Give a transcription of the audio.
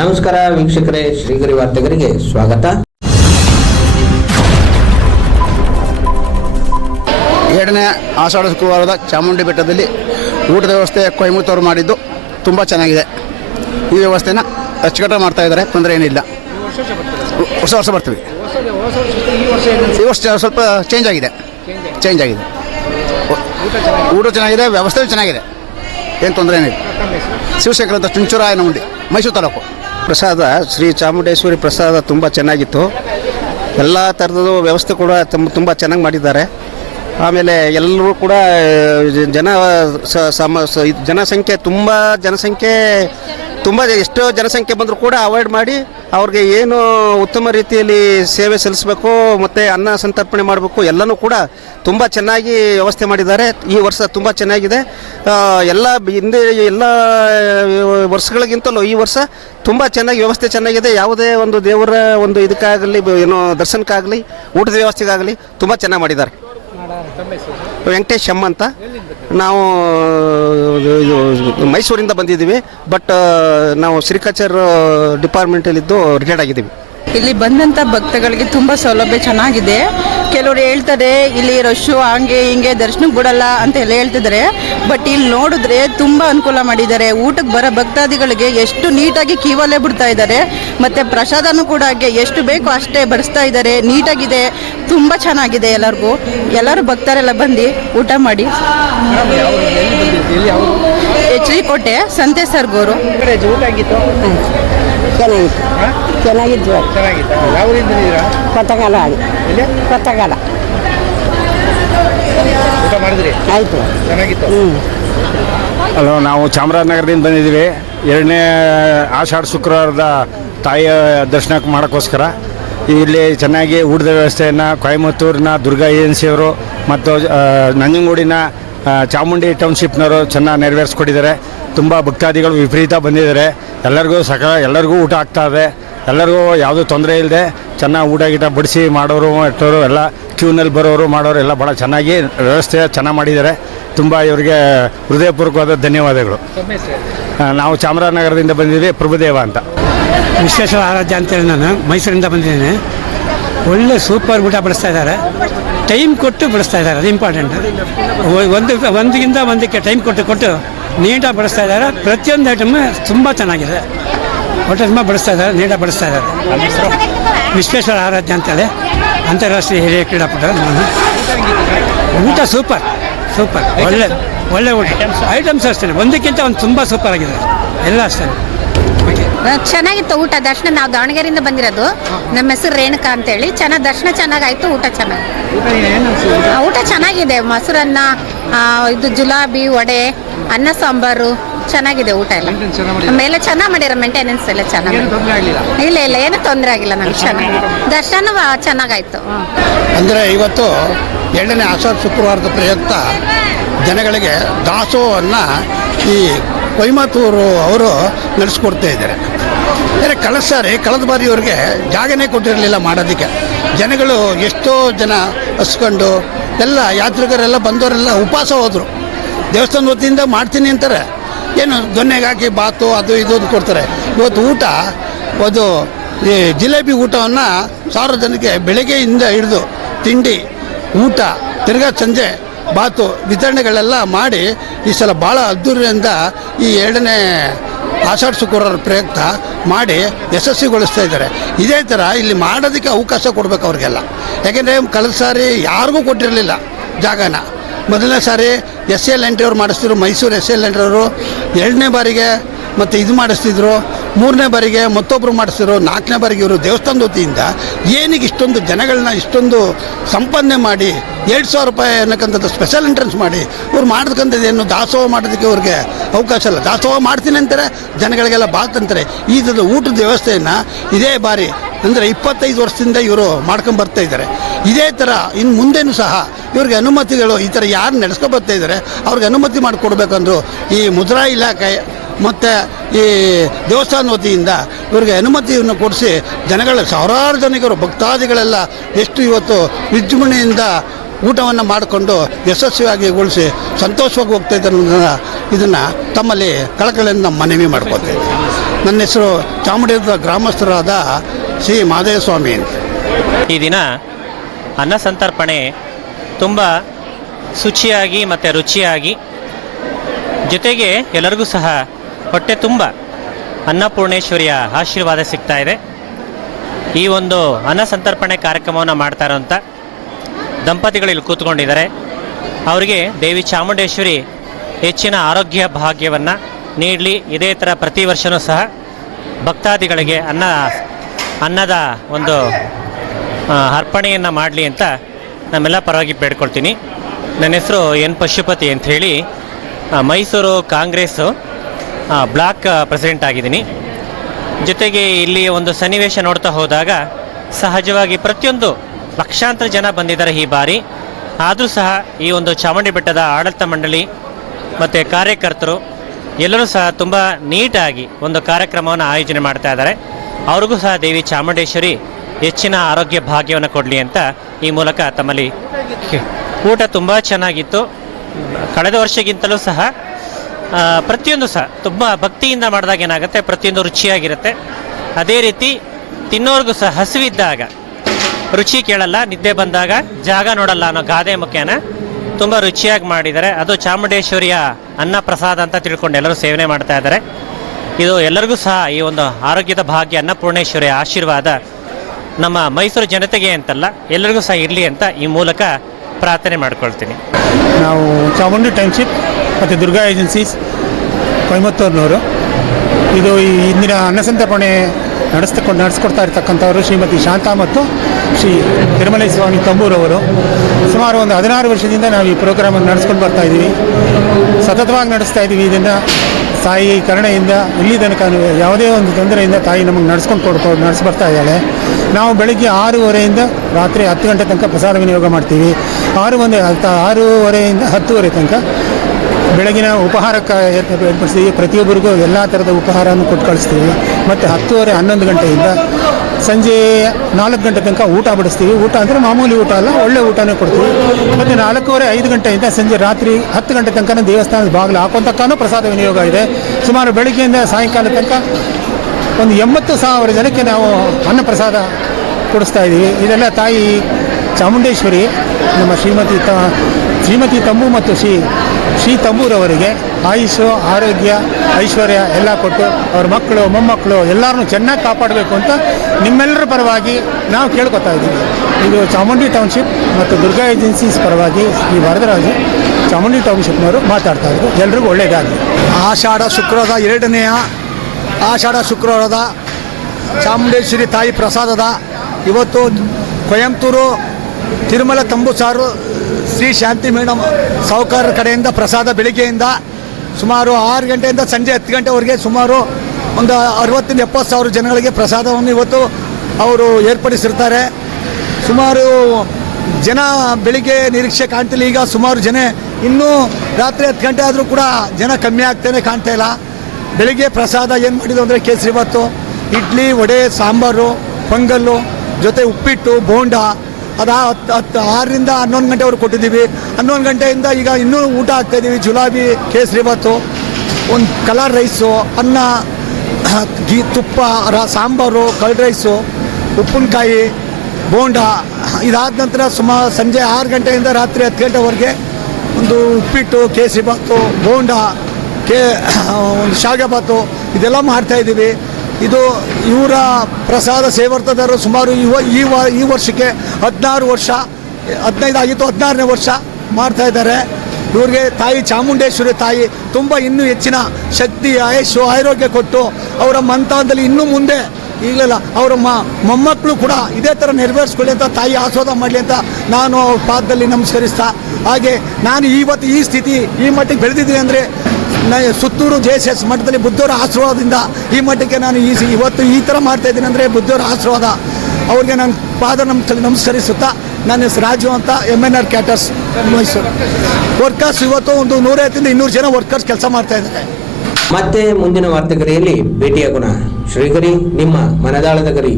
ನಮಸ್ಕಾರ ವೀಕ್ಷಕರೇ, ಶ್ರೀಗರಿ ವಾರ್ತೆಗರಿಗೆ ಸ್ವಾಗತ. ಎರಡನೇ ಆಷಾಢ ಶುಕ್ರವಾರದ ಚಾಮುಂಡಿ ಬೆಟ್ಟದಲ್ಲಿ ಊಟದ ವ್ಯವಸ್ಥೆ ಕೊಯಮತ್ತೂರು ಮಾಡಿದ್ದು ತುಂಬ ಚೆನ್ನಾಗಿದೆ. ಈ ವ್ಯವಸ್ಥೆನ ಅಚ್ಚುಕಟ್ಟಾಗಿ ಮಾಡ್ತಾ ಇದ್ದಾರೆ, ತೊಂದರೆ ಏನಿಲ್ಲ. ಹೊಸ ವರ್ಷ ಬರ್ತೀವಿ. ಈ ವರ್ಷ ಸ್ವಲ್ಪ ಚೇಂಜ್ ಆಗಿದೆ. ಊಟ ಚೆನ್ನಾಗಿದೆ, ವ್ಯವಸ್ಥೆ ಚೆನ್ನಾಗಿದೆ, ಏನು ತೊಂದರೆ ಏನಿಲ್ಲ. ಶಿವಶೇಖರ ಅಂತ ಚುಂಚುರಾಯನ ಉಂಡಿ, ಮೈಸೂರು ತಾಲೂಕು. ಪ್ರಸಾದ ಶ್ರೀ ಚಾಮುಂಡೇಶ್ವರಿ ಪ್ರಸಾದ ತುಂಬ ಚೆನ್ನಾಗಿತ್ತು. ಎಲ್ಲ ಥರದ್ದು ವ್ಯವಸ್ಥೆ ಕೂಡ ತುಂಬ ಚೆನ್ನಾಗಿ ಮಾಡಿದ್ದಾರೆ. ಆಮೇಲೆ ಎಲ್ಲರೂ ಕೂಡ ಜನಸಂಖ್ಯೆ ತುಂಬ ಎಷ್ಟೋ ಜನಸಂಖ್ಯೆ ಬಂದರೂ ಕೂಡ ಅವಾಯ್ಡ್ ಮಾಡಿ ಅವ್ರಿಗೆ ಏನು ಉತ್ತಮ ರೀತಿಯಲ್ಲಿ ಸೇವೆ ಸಲ್ಲಿಸಬೇಕು ಮತ್ತು ಅನ್ನ ಸಂತರ್ಪಣೆ ಮಾಡಬೇಕು ಎಲ್ಲನೂ ಕೂಡ ತುಂಬ ಚೆನ್ನಾಗಿ ವ್ಯವಸ್ಥೆ ಮಾಡಿದ್ದಾರೆ. ಈ ವರ್ಷ ತುಂಬ ಚೆನ್ನಾಗಿದೆ. ಎಲ್ಲ ವರ್ಷಗಳಿಗಿಂತಲೂ ಈ ವರ್ಷ ತುಂಬ ಚೆನ್ನಾಗಿ ವ್ಯವಸ್ಥೆ ಚೆನ್ನಾಗಿದೆ. ಯಾವುದೇ ಒಂದು ದೇವರ ಒಂದು ಇದಕ್ಕಾಗಲಿ ಏನೋ ದರ್ಶನಕ್ಕಾಗಲಿ ಊಟದ ವ್ಯವಸ್ಥೆಗಾಗಲಿ ತುಂಬ ಚೆನ್ನಾಗಿ ಮಾಡಿದ್ದಾರೆ. ವೆಂಕಟೇಶ್ ಎಮ್ ಅಂತ. ನಾವು ಮೈಸೂರಿಂದ ಬಂದಿದ್ದೀವಿ, ಬಟ್ ನಾವು ಸಿರಿಕಲ್ಚರ್ ಡಿಪಾರ್ಟ್ಮೆಂಟಲ್ಲಿದ್ದು ರಿಟೈರ್ಡ್ ಆಗಿದ್ದೀವಿ. ಇಲ್ಲಿ ಬಂದಂಥ ಭಕ್ತಗಳಿಗೆ ತುಂಬ ಸೌಲಭ್ಯ ಚೆನ್ನಾಗಿದೆ. ಕೆಲವರು ಹೇಳ್ತಾರೆ ಇಲ್ಲಿ ರಶ್ಶು ಹಂಗೆ ಹಿಂಗೆ ದರ್ಶನಕ್ಕೆ ಬಿಡಲ್ಲ ಅಂತ ಎಲ್ಲ ಹೇಳ್ತಿದ್ದಾರೆ. ಬಟ್ ಇಲ್ಲಿ ನೋಡಿದ್ರೆ ತುಂಬ ಅನುಕೂಲ ಮಾಡಿದ್ದಾರೆ. ಊಟಕ್ಕೆ ಬರೋ ಭಕ್ತಾದಿಗಳಿಗೆ ಎಷ್ಟು ನೀಟಾಗಿ ಕ್ಯೂವಲ್ಲೇ ಬಿಡ್ತಾ ಇದ್ದಾರೆ. ಮತ್ತು ಪ್ರಸಾದನೂ ಕೂಡ ಹಾಗೆ ಎಷ್ಟು ಬೇಕೋ ಅಷ್ಟೇ ಬಡಿಸ್ತಾ ಇದ್ದಾರೆ. ನೀಟಾಗಿದೆ, ತುಂಬ ಚೆನ್ನಾಗಿದೆ. ಎಲ್ಲರೂ ಭಕ್ತರೆಲ್ಲ ಬಂದು ಊಟ ಮಾಡಿ. ಎಚ್ ಡಿ ಕೋಟೆ ಸಂತೆ ಸರ್ಗೋರು. ಚೆನ್ನಾಗಿತ್ತು. ಕೊತ್ತಗಾಲ ಆಯಿತು. ಹಲೋ, ನಾವು ಚಾಮರಾಜನಗರದಿಂದ ಬಂದಿದ್ದೀವಿ. ಎರಡನೇ ಆಷಾಢ ಶುಕ್ರವಾರದ ತಾಯಿಯ ದರ್ಶನ ಮಾಡೋಕ್ಕೋಸ್ಕರ ಇಲ್ಲಿ ಚೆನ್ನಾಗಿ ಊಟದ ವ್ಯವಸ್ಥೆಯನ್ನು ಕೊಯಮತ್ತೂರಿನ ದುರ್ಗಾ ಏಜೆನ್ಸಿಯವರು ಮತ್ತು ನಂಜನಗೂಡಿನ ಚಾಮುಂಡಿ ಟೌನ್ಶಿಪ್ನವರು ಚೆನ್ನಾಗಿ ನೆರವೇರಿಸ್ಕೊಟ್ಟಿದ್ದಾರೆ. ತುಂಬ ಭಕ್ತಾದಿಗಳು ವಿಪರೀತ ಬಂದಿದ್ದಾರೆ. ಎಲ್ಲರಿಗೂ ಊಟ ಆಗ್ತಾಯಿದೆ. ಎಲ್ಲರಿಗೂ ಯಾವುದೂ ತೊಂದರೆ ಇಲ್ಲದೆ ಚೆನ್ನಾಗಿ ಊಟ ಗೀಟ ಬಡಿಸಿ ಮಾಡೋರು ಇಟ್ಟವರು ಎಲ್ಲ ಕ್ಯೂನಲ್ಲಿ ಬರೋರು ಮಾಡೋರು ಎಲ್ಲ ಭಾಳ ಚೆನ್ನಾಗಿ ವ್ಯವಸ್ಥೆ ಚೆನ್ನಾಗಿ ಮಾಡಿದ್ದಾರೆ. ತುಂಬ ಇವರಿಗೆ ಹೃದಯಪೂರ್ವಕವಾದ ಧನ್ಯವಾದಗಳು. ನಾವು ಚಾಮರಾಜನಗರದಿಂದ ಬಂದಿದ್ದೀವಿ. ಪ್ರಭುದೇವ ಅಂತ. ವಿಶ್ವೇಶ್ವರ ಆರಾಧ್ಯ ಅಂತೇಳಿ ನಾನು ಮೈಸೂರಿಂದ ಬಂದಿದ್ದೀನಿ. ಒಳ್ಳೆ ಸೂಪರ್ ಊಟ ಬಡಿಸ್ತಾ ಇದ್ದಾರೆ. ಟೈಮ್ ಕೊಟ್ಟು ಬಡಿಸ್ತಾ ಇದ್ದಾರೆ, ಅದು ಇಂಪಾರ್ಟೆಂಟ್. ಒಂದಕ್ಕಿಂತ ಒಂದಕ್ಕೆ ಟೈಮ್ ಕೊಟ್ಟು ನೀಟಾಗಿ ಬಡಿಸ್ತಾ ಇದ್ದಾರೆ. ಪ್ರತಿಯೊಂದು ಐಟಮ್ ತುಂಬ ಚೆನ್ನಾಗಿದೆ. ಹೊಟ್ಟೆ ತುಂಬ ಬಡಿಸ್ತಾ ಇದ್ದಾರೆ, ನೀಟಾಗಿ ಬಡಿಸ್ತಾ ಇದ್ದಾರೆ. ವಿಶ್ವೇಶ್ವರ ಆರಾಧ್ಯ ಅಂತೇಳಿ ಅಂತಾರಾಷ್ಟ್ರೀಯ ಹಿರಿಯ ಕ್ರೀಡಾಪಟ. ಊಟ ಸೂಪರ್ ಒಳ್ಳೆ ಊಟ. ಐಟಮ್ಸ್ ಅಷ್ಟೇ, ಒಂದಕ್ಕಿಂತ ಒಂದು ತುಂಬ ಸೂಪರ್ ಆಗಿದೆ ಎಲ್ಲ ಅಷ್ಟೇ. ಚೆನ್ನಾಗಿತ್ತು ಊಟ. ದರ್ಶನ ನಾವು ದಾವಣಗೆರೆಯಿಂದ ಬಂದಿರೋದು. ನಮ್ಮ ಹೆಸರು ರೇಣುಕಾ ಅಂತೇಳಿ. ದರ್ಶನ ಚೆನ್ನಾಗಾಯ್ತು. ಊಟ ಚೆನ್ನಾಗಿದೆ. ಮೊಸರನ್ನ, ಇದು ಜುಲಾಬಿ, ವಡೆ, ಅನ್ನ ಸಾಂಬಾರು ಚೆನ್ನಾಗಿದೆ. ಊಟ ಎಲ್ಲ ಮೇಲೆ ಚೆನ್ನಾಗಿ ಮಾಡ್ಯಾರ. ಮೇಂಟೆನೆನ್ಸ್ ಎಲ್ಲ ಚೆನ್ನಾಗಿ. ಇಲ್ಲ ಏನೂ ತೊಂದರೆ ಆಗಿಲ್ಲ. ನಮ್ಗೆ ಚೆನ್ನಾಗಿ ದರ್ಶನ ಚೆನ್ನಾಗಾಯ್ತು. ಅಂದರೆ ಇವತ್ತು ಎರಡನೇ ಆಷಾಢ ಶುಕ್ರವಾರದ ಪ್ರಯುಕ್ತ ಜನಗಳಿಗೆ ದಾಸೋಹವನ್ನು ಈ ಕೊಯಮತ್ತೂರು ಅವರು ನಡೆಸ್ಕೊಡ್ತಾ ಇದ್ದಾರೆ. ಕಳೆದ ಬಾರಿ ಅವ್ರಿಗೆ ಜಾಗನೇ ಕೊಟ್ಟಿರಲಿಲ್ಲ ಮಾಡೋದಕ್ಕೆ. ಜನಗಳು ಎಷ್ಟೋ ಜನ ಹಸ್ಕೊಂಡು ಎಲ್ಲ ಯಾತ್ರಿಕರೆಲ್ಲ ಬಂದವರೆಲ್ಲ ಉಪವಾಸ ಹೋದರು. ದೇವಸ್ಥಾನದ ವತಿಯಿಂದ ಮಾಡ್ತೀನಿ ಅಂತಾರೆ. ಏನು ದೊನ್ನೆಗೆ ಹಾಕಿ ಬಾತು ಅದು ಇದು ಅಂತ ಕೊಡ್ತಾರೆ. ಇವತ್ತು ಊಟ ಅದು ಈ ಜಿಲೇಬಿ ಊಟವನ್ನು 1000 ಜನಕ್ಕೆ ಬೆಳಗ್ಗೆಯಿಂದ ಹಿಡಿದು ತಿಂಡಿ ಊಟ ತಿರ್ಗಾ ಸಂಜೆ ಬಾತು ವಿತರಣೆಗಳೆಲ್ಲ ಮಾಡಿ ಈ ಸಲ ಭಾಳ ಅದ್ದೂರಿಯಿಂದ ಈ ಎರಡನೇ ಆಷಾಢ ಶುಕ್ರವಾರ ಪ್ರಯುಕ್ತ ಮಾಡಿ ಯಶಸ್ವಿಗೊಳಿಸ್ತಾ ಇದ್ದಾರೆ. ಇದೇ ಥರ ಇಲ್ಲಿ ಮಾಡೋದಕ್ಕೆ ಅವಕಾಶ ಕೊಡಬೇಕು ಅವ್ರಿಗೆಲ್ಲ. ಯಾಕೆಂದರೆ ಕಳೆದ ಸಾರಿ ಯಾರಿಗೂ ಕೊಟ್ಟಿರಲಿಲ್ಲ ಜಾಗನ. ಮೊದಲನೇ ಸಾರಿ SL ಅವರು ಮಾಡಿಸ್ತಿದ್ರು, ಮೈಸೂರು SL ಅವರು. ಎರಡನೇ ಬಾರಿಗೆ ಮತ್ತು ಇದು ಮಾಡಿಸ್ತಿದ್ರು. ಮೂರನೇ ಬಾರಿಗೆ ಮತ್ತೊಬ್ಬರು ಮಾಡಿಸ್ತಿದ್ರು. 4ನೇ ಬಾರಿಗೆ ಇವರು ದೇವಸ್ಥಾನದ ವತಿಯಿಂದ ಏನಿಗೆ ಇಷ್ಟೊಂದು ಜನಗಳನ್ನ ಇಷ್ಟೊಂದು ಸಂಪಾದನೆ ಮಾಡಿ 2,000 ರೂಪಾಯಿ ಅನ್ನೋಕ್ಕಂಥದ್ದು ಸ್ಪೆಷಲ್ ಎಂಟ್ರೆನ್ಸ್ ಮಾಡಿ ಇವ್ರು ಮಾಡೋದಕ್ಕಂಥದ್ದೇನು ದಾಸೋಹ ಮಾಡೋದಕ್ಕೆ ಅವ್ರಿಗೆ ಅವಕಾಶ ಇಲ್ಲ. ದಾಸೋಹ ಮಾಡ್ತೀನಿ ಅಂತಾರೆ, ಜನಗಳಿಗೆಲ್ಲ ಬಾತಂತಾರೆ. ಈ ಥರದ ಊಟದ ವ್ಯವಸ್ಥೆಯನ್ನು ಇದೇ ಬಾರಿ ಅಂದರೆ 25 ವರ್ಷದಿಂದ ಇವರು ಮಾಡ್ಕೊಂಬರ್ತಾ ಇದ್ದಾರೆ. ಇದೇ ಥರ ಇನ್ನು ಮುಂದೇನೂ ಸಹ ಇವ್ರಿಗೆ ಅನುಮತಿಗಳು ಈ ಥರ ಯಾರು ನಡೆಸ್ಕೊಬರ್ತಾ ಇದ್ದಾರೆ ಅವ್ರಿಗೆ ಅನುಮತಿ ಮಾಡಿಕೊಡ್ಬೇಕಂದ್ರು ಈ ಮುದ್ರಾ ಇಲಾಖೆ ಮತ್ತು ಈ ದೇವಸ್ಥಾನ ವತಿಯಿಂದ ಇವರಿಗೆ ಅನುಮತಿಯನ್ನು ಕೊಡಿಸಿ ಜನಗಳ ಸಾವಿರಾರು ಜನಗಳು ಭಕ್ತಾದಿಗಳೆಲ್ಲ ಎಷ್ಟು ಇವತ್ತು ವಿಜೃಂಭಣೆಯಿಂದ ಊಟವನ್ನು ಮಾಡಿಕೊಂಡು ಯಶಸ್ವಿಯಾಗಿ ಗೊಳಿಸಿ ಸಂತೋಷವಾಗಿ ಹೋಗ್ತಾ ಇದ್ದಾರೆ ಇದನ್ನು ತಮ್ಮಲ್ಲಿ ಕಳಕಳಿಯಿಂದ ಮನವಿ ಮಾಡ್ಕೋತೇವೆ. ನನ್ನ ಹೆಸರು ಚಾಮುಂಡೇಶ್ವರ ಗ್ರಾಮಸ್ಥರಾದ ಶ್ರೀ ಮಾದೇವಸ್ವಾಮಿ ಅಂತ. ಈ ದಿನ ಅನ್ನ ಸಂತರ್ಪಣೆ ತುಂಬ ಶುಚಿಯಾಗಿ ಮತ್ತು ರುಚಿಯಾಗಿ, ಜೊತೆಗೆ ಎಲ್ಲರಿಗೂ ಸಹ ಹೊಟ್ಟೆ ತುಂಬ ಅನ್ನಪೂರ್ಣೇಶ್ವರಿಯ ಆಶೀರ್ವಾದ ಸಿಗ್ತಾ ಇದೆ. ಈ ಒಂದು ಅನ್ನ ಸಂತರ್ಪಣೆ ಕಾರ್ಯಕ್ರಮವನ್ನು ಮಾಡ್ತಾ ಇರೋಂಥ ದಂಪತಿಗಳು ಇಲ್ಲಿ ಕೂತ್ಕೊಂಡಿದ್ದಾರೆ. ಅವರಿಗೆ ದೇವಿ ಚಾಮುಂಡೇಶ್ವರಿ ಹೆಚ್ಚಿನ ಆರೋಗ್ಯ ಭಾಗ್ಯವನ್ನು ನೀಡಲಿ. ಇದೇ ಥರ ಪ್ರತಿ ವರ್ಷವೂ ಸಹ ಭಕ್ತಾದಿಗಳಿಗೆ ಅನ್ನದ ಒಂದು ಅರ್ಪಣೆಯನ್ನು ಮಾಡಲಿ ಅಂತ ನಮ್ಮೆಲ್ಲ ಪರವಾಗಿ ಬೇಡ್ಕೊಳ್ತೀನಿ. ನನ್ನ ಹೆಸರು ಎನ್ ಪಶುಪತಿ ಅಂಥೇಳಿ, ಮೈಸೂರು ಕಾಂಗ್ರೆಸ್ಸು ಬ್ಲಾಕ್ ಪ್ರೆಸಿಡೆಂಟ್ ಆಗಿದ್ದೀನಿ. ಜೊತೆಗೆ ಇಲ್ಲಿ ಒಂದು ಸನ್ನಿವೇಶ ನೋಡ್ತಾ ಹೋದಾಗ ಸಹಜವಾಗಿ ಪ್ರತಿಯೊಂದು ಲಕ್ಷಾಂತರ ಜನ ಬಂದಿದ್ದಾರೆ ಈ ಬಾರಿ. ಆದರೂ ಸಹ ಈ ಒಂದು ಚಾಮುಂಡಿ ಬೆಟ್ಟದ ಆಡಳಿತ ಮಂಡಳಿ ಮತ್ತು ಕಾರ್ಯಕರ್ತರು ಎಲ್ಲರೂ ಸಹ ತುಂಬ ನೀಟಾಗಿ ಒಂದು ಕಾರ್ಯಕ್ರಮವನ್ನು ಆಯೋಜನೆ ಮಾಡ್ತಾ ಇದ್ದಾರೆ. ಅವ್ರಿಗೂ ಸಹ ದೇವಿ ಚಾಮುಂಡೇಶ್ವರಿ ಹೆಚ್ಚಿನ ಆರೋಗ್ಯ ಭಾಗ್ಯವನ್ನು ಕೊಡಲಿ ಅಂತ ಈ ಮೂಲಕ ತಮ್ಮಲ್ಲಿ ಊಟ ತುಂಬ ಚೆನ್ನಾಗಿತ್ತು. ಕಳೆದ ವರ್ಷಕ್ಕಿಂತಲೂ ಸಹ ಪ್ರತಿಯೊಂದು ಸಹ ತುಂಬ ಭಕ್ತಿಯಿಂದ ಮಾಡಿದಾಗ ಏನಾಗುತ್ತೆ, ಪ್ರತಿಯೊಂದು ರುಚಿಯಾಗಿರುತ್ತೆ. ಅದೇ ರೀತಿ ತಿನ್ನೋರ್ಗೂ ಸಹ ಹಸಿವಿದ್ದಾಗ ರುಚಿ ಕೇಳಲ್ಲ, ನಿದ್ದೆ ಬಂದಾಗ ಜಾಗ ನೋಡಲ್ಲ ಅನ್ನೋ ಗಾದೆ ಮುಖ್ಯನ ತುಂಬ ರುಚಿಯಾಗಿ ಮಾಡಿದ್ದಾರೆ. ಅದು ಚಾಮುಂಡೇಶ್ವರಿಯ ಅನ್ನ ಪ್ರಸಾದ ಅಂತ ತಿಳ್ಕೊಂಡು ಎಲ್ಲರೂ ಸೇವನೆ ಮಾಡ್ತಾ ಇದ್ದಾರೆ. ಇದು ಎಲ್ಲರಿಗೂ ಸಹ ಈ ಒಂದು ಆರೋಗ್ಯದ ಭಾಗ್ಯ, ಅನ್ನಪೂರ್ಣೇಶ್ವರಿಯ ಆಶೀರ್ವಾದ ನಮ್ಮ ಮೈಸೂರು ಜನತೆಗೆ ಅಂತಲ್ಲ ಎಲ್ಲರಿಗೂ ಸಹ ಇರಲಿ ಅಂತ ಈ ಮೂಲಕ ಪ್ರಾರ್ಥನೆ ಮಾಡ್ಕೊಳ್ತೀನಿ. ನಾವು ಚಾಮುಂಡಿ ಟೌನ್ಶಿಪ್ ಮತ್ತು ದುರ್ಗಾ ಏಜೆನ್ಸೀಸ್ ಕೊಯಮತ್ತೂರಿನವರು. ಇದು ಈ ಇಂದಿನ ಅನ್ನಸಂತರ್ಪಣೆ ನಡೆಸ್ಕೊಡ್ತಾ ಇರ್ತಕ್ಕಂಥವರು ಶ್ರೀಮತಿ ಶಾಂತಾ ಮತ್ತು ಶ್ರೀ ತಿರುಮಲೈ ಸ್ವಾಮಿ ತಂಬೂರವರು. ಸುಮಾರು ಒಂದು 16 ವರ್ಷದಿಂದ ನಾವು ಈ ಪ್ರೋಗ್ರಾಮನ್ನು ನಡೆಸ್ಕೊಂಡು ಬರ್ತಾಯಿದ್ದೀವಿ. ಸತತವಾಗಿ ನಡೆಸ್ತಾ ಇದ್ದೀವಿ. ಇದನ್ನು ತಾಯಿ ಕರುಣೆಯಿಂದ ಇಲ್ಲಿ ತನಕ ಯಾವುದೇ ಒಂದು ತೊಂದರೆಯಿಂದ ತಾಯಿ ನಮಗೆ ನಡೆಸ್ಬರ್ತಾ ಇದ್ದಾಳೆ. ನಾವು ಬೆಳಗ್ಗೆ 6:30ಯಿಂದ ರಾತ್ರಿ 10 ಗಂಟೆ ತನಕ ಪ್ರಸಾದ ವಿನಿಯೋಗ ಮಾಡ್ತೀವಿ. 6:30ಯಿಂದ 10:30 ತನಕ ಬೆಳಗಿನ ಉಪಹಾರಕ್ಕೆ ಏರ್ಪಡಿಸ್ತೀವಿ. ಪ್ರತಿಯೊಬ್ಬರಿಗೂ ಎಲ್ಲ ಥರದ ಉಪಹಾರವನ್ನು ಕೊಟ್ಟು ಕಳಿಸ್ತೀವಿ. ಮತ್ತು 10:30, 11 ಗಂಟೆಯಿಂದ ಸಂಜೆ 4 ಗಂಟೆ ತನಕ ಊಟ ಬಡಿಸ್ತೀವಿ. ಊಟ ಅಂದರೆ ಮಾಮೂಲಿ ಊಟ ಅಲ್ಲ, ಒಳ್ಳೆ ಊಟನೇ ಕೊಡ್ತೀವಿ. ಮತ್ತು 4:30, 5 ಗಂಟೆಯಿಂದ ಸಂಜೆ ರಾತ್ರಿ 10 ಗಂಟೆ ತನಕ ದೇವಸ್ಥಾನದ ಬಾಗಿಲು ಹಾಕೋತಕ್ಕೂ ಪ್ರಸಾದ ವಿನಿಯೋಗ ಇದೆ. ಸುಮಾರು ಬೆಳಗ್ಗೆಯಿಂದ ಸಾಯಂಕಾಲ ತನಕ ಒಂದು 80,000 ಜನಕ್ಕೆ ನಾವು ಅನ್ನ ಪ್ರಸಾದ ಕೊಡಿಸ್ತಾ ಇದ್ದೀವಿ. ಇದೆಲ್ಲ ತಾಯಿ ಚಾಮುಂಡೇಶ್ವರಿ ನಮ್ಮ ಶ್ರೀಮತಿ ತಂಬು ಮತ್ತು ಶ್ರೀ ತಂಬೂರವರಿಗೆ ಆಯುಷು, ಆರೋಗ್ಯ, ಐಶ್ವರ್ಯ ಎಲ್ಲ ಕೊಟ್ಟು ಅವ್ರ ಮಕ್ಕಳು, ಮೊಮ್ಮಕ್ಕಳು ಎಲ್ಲರನ್ನೂ ಚೆನ್ನಾಗಿ ಕಾಪಾಡಬೇಕು ಅಂತ ನಿಮ್ಮೆಲ್ಲರ ಪರವಾಗಿ ನಾವು ಕೇಳ್ಕೊತಾ ಇದ್ದೀವಿ. ಇದು ಚಾಮುಂಡಿ ಟೌನ್ಶಿಪ್ ಮತ್ತು ದುರ್ಗಾ ಏಜೆನ್ಸೀಸ್ ಪರವಾಗಿ ಈ ವರದರಾಜು ಚಾಮುಂಡಿ ಟೌನ್ಶಿಪ್ನವರು ಮಾತಾಡ್ತಾ ಇದ್ರು. ಎಲ್ರಿಗೂ ಒಳ್ಳೆಯದಾಗಲಿ. ಆಷಾಢ ಶುಕ್ರವಾರ 2ನೇ ಆಷಾಢ ಶುಕ್ರವಾರದ ಚಾಮುಂಡೇಶ್ವರಿ ತಾಯಿ ಪ್ರಸಾದದ ಇವತ್ತು ಕೊಯಮತ್ತೂರು ತಿರುಮಲ ತಂಬುಸಾರು ಶ್ರೀ ಶಾಂತಿ ಮೇಡಮ್ ಸಾಹುಕಾರರ ಕಡೆಯಿಂದ ಪ್ರಸಾದ ಬೆಳಿಗ್ಗೆಯಿಂದ ಸುಮಾರು 6 ಗಂಟೆಯಿಂದ ಸಂಜೆ 10 ಗಂಟೆವರೆಗೆ ಸುಮಾರು ಒಂದು 60,000-70,000 ಜನಗಳಿಗೆ ಪ್ರಸಾದವನ್ನು ಇವತ್ತು ಅವರು ಏರ್ಪಡಿಸಿರ್ತಾರೆ. ಸುಮಾರು ಜನ ಬೆಳಿಗ್ಗೆ ನಿರೀಕ್ಷೆ ಕಾಣ್ತಿಲ್ಲ. ಈಗ ಸುಮಾರು ಜನ ಇನ್ನೂ ರಾತ್ರಿ 10 ಗಂಟೆ ಆದರೂ ಕೂಡ ಜನ ಕಮ್ಮಿ ಆಗ್ತಾನೆ ಕಾಣ್ತಾ ಇಲ್ಲ. ಬೆಳಿಗ್ಗೆ ಪ್ರಸಾದ ಏನು ಮಾಡಿದ್ದು ಅಂದರೆ ಕೇಸರಿಬಾತು, ಇಡ್ಲಿ, ವಡೆ, ಸಾಂಬಾರು, ಪೊಂಗಲ್ಲು ಜೊತೆ ಉಪ್ಪಿಟ್ಟು, ಬೋಂಡ ಅದು 6ರಿಂದ 11 ಗಂಟೆವರೆಗೆ ಕೊಟ್ಟಿದ್ದೀವಿ. 11 ಗಂಟೆಯಿಂದ ಈಗ ಇನ್ನೂ ಊಟ ಹಾಕ್ತಾಯಿದ್ದೀವಿ. ಜುಲಾಬಿ, ಕೇಸರಿಬಾತು, ಒಂದು ಕಲರ್ ರೈಸು, ಅನ್ನ, ತುಪ್ಪ, ಸಾಂಬಾರು, ಕರ್ಡ್ ರೈಸು, ಉಪ್ಪಿನಕಾಯಿ, ಬೋಂಡ. ಇದಾದ ನಂತರ ಸುಮಾರು ಸಂಜೆ 6 ಗಂಟೆಯಿಂದ ರಾತ್ರಿ 10 ಗಂಟೆವರೆಗೆ ಒಂದು ಉಪ್ಪಿಟ್ಟು, ಕೇಸರಿಬಾತು, ಬೋಂಡ, ಒಂದು ಶಾವಿಗೆ ಇದೆಲ್ಲ ಮಾಡ್ತಾಯಿದ್ದೀವಿ. ಇದು ಇವರ ಪ್ರಸಾದ ಸೇವರ್ತದಾರರು ಸುಮಾರು ಈ ವರ್ಷಕ್ಕೆ 16 ವರ್ಷ, 15 ಆಗಿತ್ತು, 16ನೇ ವರ್ಷ ಮಾಡ್ತಾಯಿದ್ದಾರೆ. ಇವ್ರಿಗೆ ತಾಯಿ ಚಾಮುಂಡೇಶ್ವರಿ ತಾಯಿ ತುಂಬ ಇನ್ನೂ ಹೆಚ್ಚಿನ ಶಕ್ತಿ, ಆಯುಷು, ಆರೋಗ್ಯ ಕೊಟ್ಟು ಅವರ ಮಂತಾನದಲ್ಲಿ ಇನ್ನೂ ಮುಂದೆ ಈಗಲೆಲ್ಲ ಅವರ ಮೊಮ್ಮಕ್ಕಳು ಕೂಡ ಇದೇ ಥರ ನೆರವೇರಿಸ್ಕೊಳ್ಳಿ ಅಂತ ತಾಯಿ ಆಶೀರ್ವಾದ ಮಾಡಲಿ ಅಂತ ನಾನು ಅವ್ರ ಪಾದದಲ್ಲಿ ನಮಸ್ಕರಿಸ್ತಾ, ಹಾಗೆ ನಾನು ಇವತ್ತು ಈ ಸ್ಥಿತಿ ಈ ಮಟ್ಟಿಗೆ ಬೆಳೆದಿದ್ದೀನಿ ಅಂದರೆ ಸುತ್ತೂರು JSS ಮಠದಲ್ಲಿ ಬುದ್ಧವರ ಆಶೀರ್ವಾದದಿಂದ ಈ ಮಟ್ಟಕ್ಕೆ ನಾನು ಇವತ್ತು ಈ ಥರ ಮಾಡ್ತಾಯಿದ್ದೀನಿ ಅಂದರೆ ಬುದ್ಧವರ ಆಶೀರ್ವಾದ. ಅವ್ರಿಗೆ ನಾನು ಪಾದ ನಮಸ್ಕರಿಸುತ್ತಾ, ನನ್ನ ಹೆಸರು ರಾಜು ಅಂತ, MNR ಕ್ಯಾಟರ್ಸ್ ಮೈಸೂರು. ವರ್ಕರ್ಸ್ ಇವತ್ತು ಒಂದು 150ರಿಂದ 200 ಜನ ವರ್ಕರ್ಸ್ ಕೆಲಸ ಮಾಡ್ತಾ ಇದ್ದಾರೆ. ಮತ್ತೆ ಮುಂದಿನ ವಾರ್ತೆಗರಿಯಲ್ಲಿ ಭೇಟಿಯಾಗೋಣ. ಶ್ರೀಗರಿ, ನಿಮ್ಮ ಮನದಾಳದ ಗರಿ.